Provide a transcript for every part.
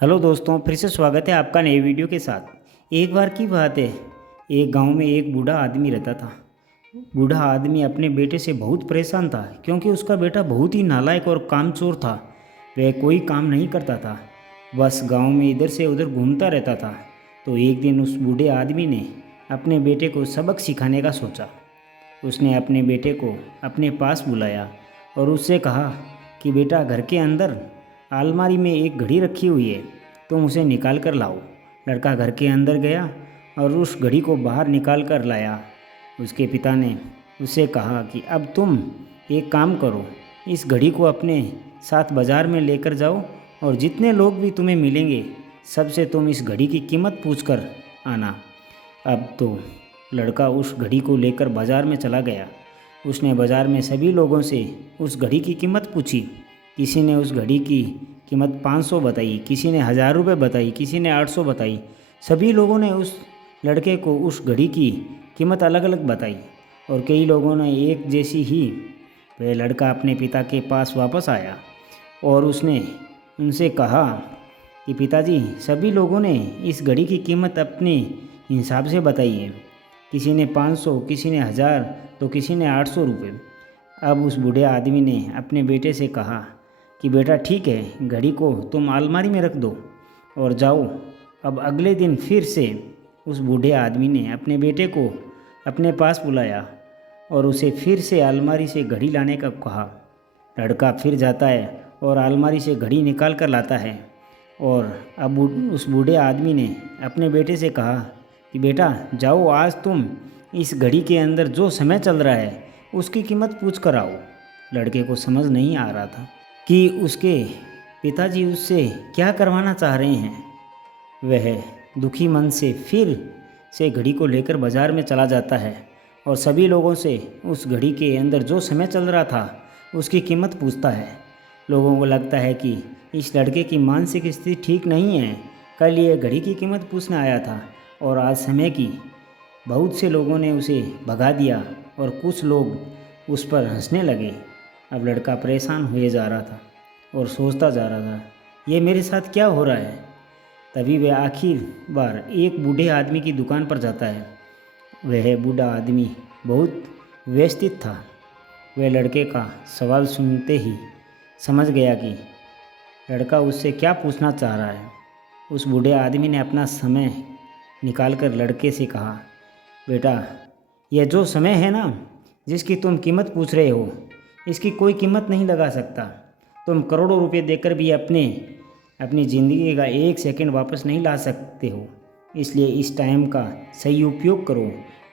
Hello दोस्तों, फिर से स्वागत है आपका नए वीडियो के साथ। एक बार की बात है, एक गांव में एक बूढ़ा आदमी रहता था। बूढ़ा आदमी अपने बेटे से बहुत परेशान था क्योंकि उसका बेटा बहुत ही नालायक और कामचोर था। वह कोई काम नहीं करता था, बस गांव में इधर से उधर घूमता रहता था। तो एक दिन उस बूढ़े आदमी ने अपने बेटे को सबक सिखाने का सोचा। उसने अपने बेटे को अपने पास बुलाया और उससे कहा कि बेटा, घर के अंदर अलमारी में एक घड़ी रखी हुई है, तुम उसे निकाल कर लाओ। लड़का घर के अंदर गया और उस घड़ी को बाहर निकाल कर लाया। उसके पिता ने उससे कहा कि अब तुम एक काम करो, इस घड़ी को अपने साथ बाज़ार में लेकर जाओ और जितने लोग भी तुम्हें मिलेंगे सबसे तुम इस घड़ी की कीमत पूछ कर आना। अब तो लड़का उस घड़ी को लेकर बाज़ार में चला गया। उसने बाज़ार में सभी लोगों से उस घड़ी की कीमत पूछी। किसी ने उस घड़ी की कीमत 500 बताई, किसी ने 1000 रुपये बताई, किसी ने 800 बताई। सभी लोगों ने उस लड़के को उस घड़ी की कीमत अलग अलग बताई और कई लोगों ने एक जैसी ही। वह लड़का अपने पिता के पास वापस आया और उसने उनसे कहा कि पिताजी, सभी लोगों ने इस घड़ी की कीमत अपने हिसाब से बताई है। किसी ने 500, किसी ने 1000, तो किसी ने 800 रुपये। अब उस बूढ़े आदमी ने अपने बेटे से कहा कि बेटा ठीक है, घड़ी को तुम अलमारी में रख दो और जाओ। अब अगले दिन फिर से उस बूढ़े आदमी ने अपने बेटे को अपने पास बुलाया और उसे फिर से अलमारी से घड़ी लाने का कहा। लड़का फिर जाता है और अलमारी से घड़ी निकाल कर लाता है। और अब उस बूढ़े आदमी ने अपने बेटे से कहा कि बेटा जाओ, आज तुम इस घड़ी के अंदर जो समय चल रहा है उसकी कीमत पूछ कर आओ। लड़के को समझ नहीं आ रहा था कि उसके पिताजी उससे क्या करवाना चाह रहे हैं। वह दुखी मन से फिर से घड़ी को लेकर बाज़ार में चला जाता है और सभी लोगों से उस घड़ी के अंदर जो समय चल रहा था उसकी कीमत पूछता है। लोगों को लगता है कि इस लड़के की मानसिक स्थिति ठीक नहीं है। कल ये घड़ी की कीमत पूछने आया था और आज समय की। बहुत से लोगों ने उसे भगा दिया और कुछ लोग उस पर हंसने लगे। अब लड़का परेशान हुए जा रहा था और सोचता जा रहा था, ये मेरे साथ क्या हो रहा है। तभी वह आखिर बार एक बूढ़े आदमी की दुकान पर जाता है। वह बूढ़ा आदमी बहुत व्यस्तित था। वह लड़के का सवाल सुनते ही समझ गया कि लड़का उससे क्या पूछना चाह रहा है। उस बूढ़े आदमी ने अपना समय निकालकर लड़के से कहा, बेटा, यह जो समय है ना, जिसकी तुम कीमत पूछ रहे हो, इसकी कोई कीमत नहीं लगा सकता। तुम करोड़ों रुपए देकर भी अपनी ज़िंदगी का एक सेकंड वापस नहीं ला सकते हो। इसलिए इस टाइम का सही उपयोग करो।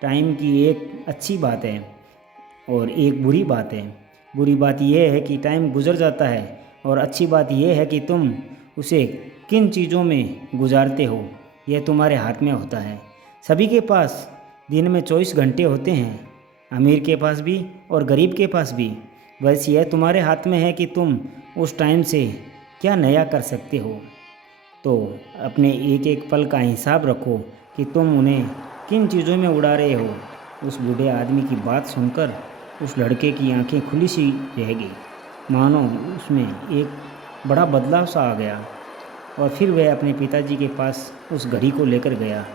टाइम की एक अच्छी बात है और एक बुरी बात है। बुरी बात यह है कि टाइम गुजर जाता है और अच्छी बात यह है कि तुम उसे किन चीज़ों में गुजारते हो, यह तुम्हारे हाथ में होता है। सभी के पास दिन में 24 घंटे होते हैं, अमीर के पास भी और गरीब के पास भी। बस यह तुम्हारे हाथ में है कि तुम उस टाइम से क्या नया कर सकते हो। तो अपने एक एक पल का हिसाब रखो कि तुम उन्हें किन चीज़ों में उड़ा रहे हो। उस बूढ़े आदमी की बात सुनकर उस लड़के की आंखें खुली सी रह गई, मानो उसमें एक बड़ा बदलाव सा आ गया। और फिर वह अपने पिताजी के पास उस घड़ी को लेकर गया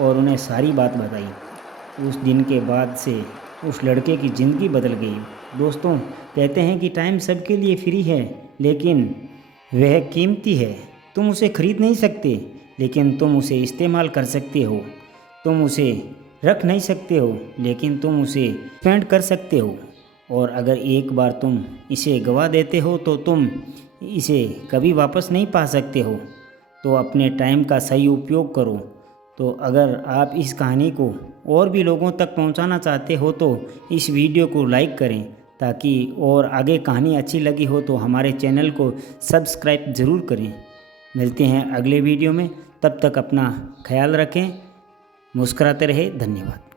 और उन्हें सारी बात बताई। उस दिन के बाद से उस लड़के की ज़िंदगी बदल गई। दोस्तों, कहते हैं कि टाइम सबके लिए फ्री है, लेकिन वह कीमती है। तुम उसे खरीद नहीं सकते, लेकिन तुम उसे इस्तेमाल कर सकते हो। तुम उसे रख नहीं सकते हो, लेकिन तुम उसे स्पेंड कर सकते हो। और अगर एक बार तुम इसे गवा देते हो तो तुम इसे कभी वापस नहीं पा सकते हो। तो अपने टाइम का सही उपयोग करो। तो अगर आप इस कहानी को और भी लोगों तक पहुंचाना चाहते हो तो इस वीडियो को लाइक करें, ताकि और आगे कहानी अच्छी लगी हो तो हमारे चैनल को सब्सक्राइब ज़रूर करें। मिलते हैं अगले वीडियो में, तब तक अपना ख्याल रखें, मुस्कुराते रहे। धन्यवाद।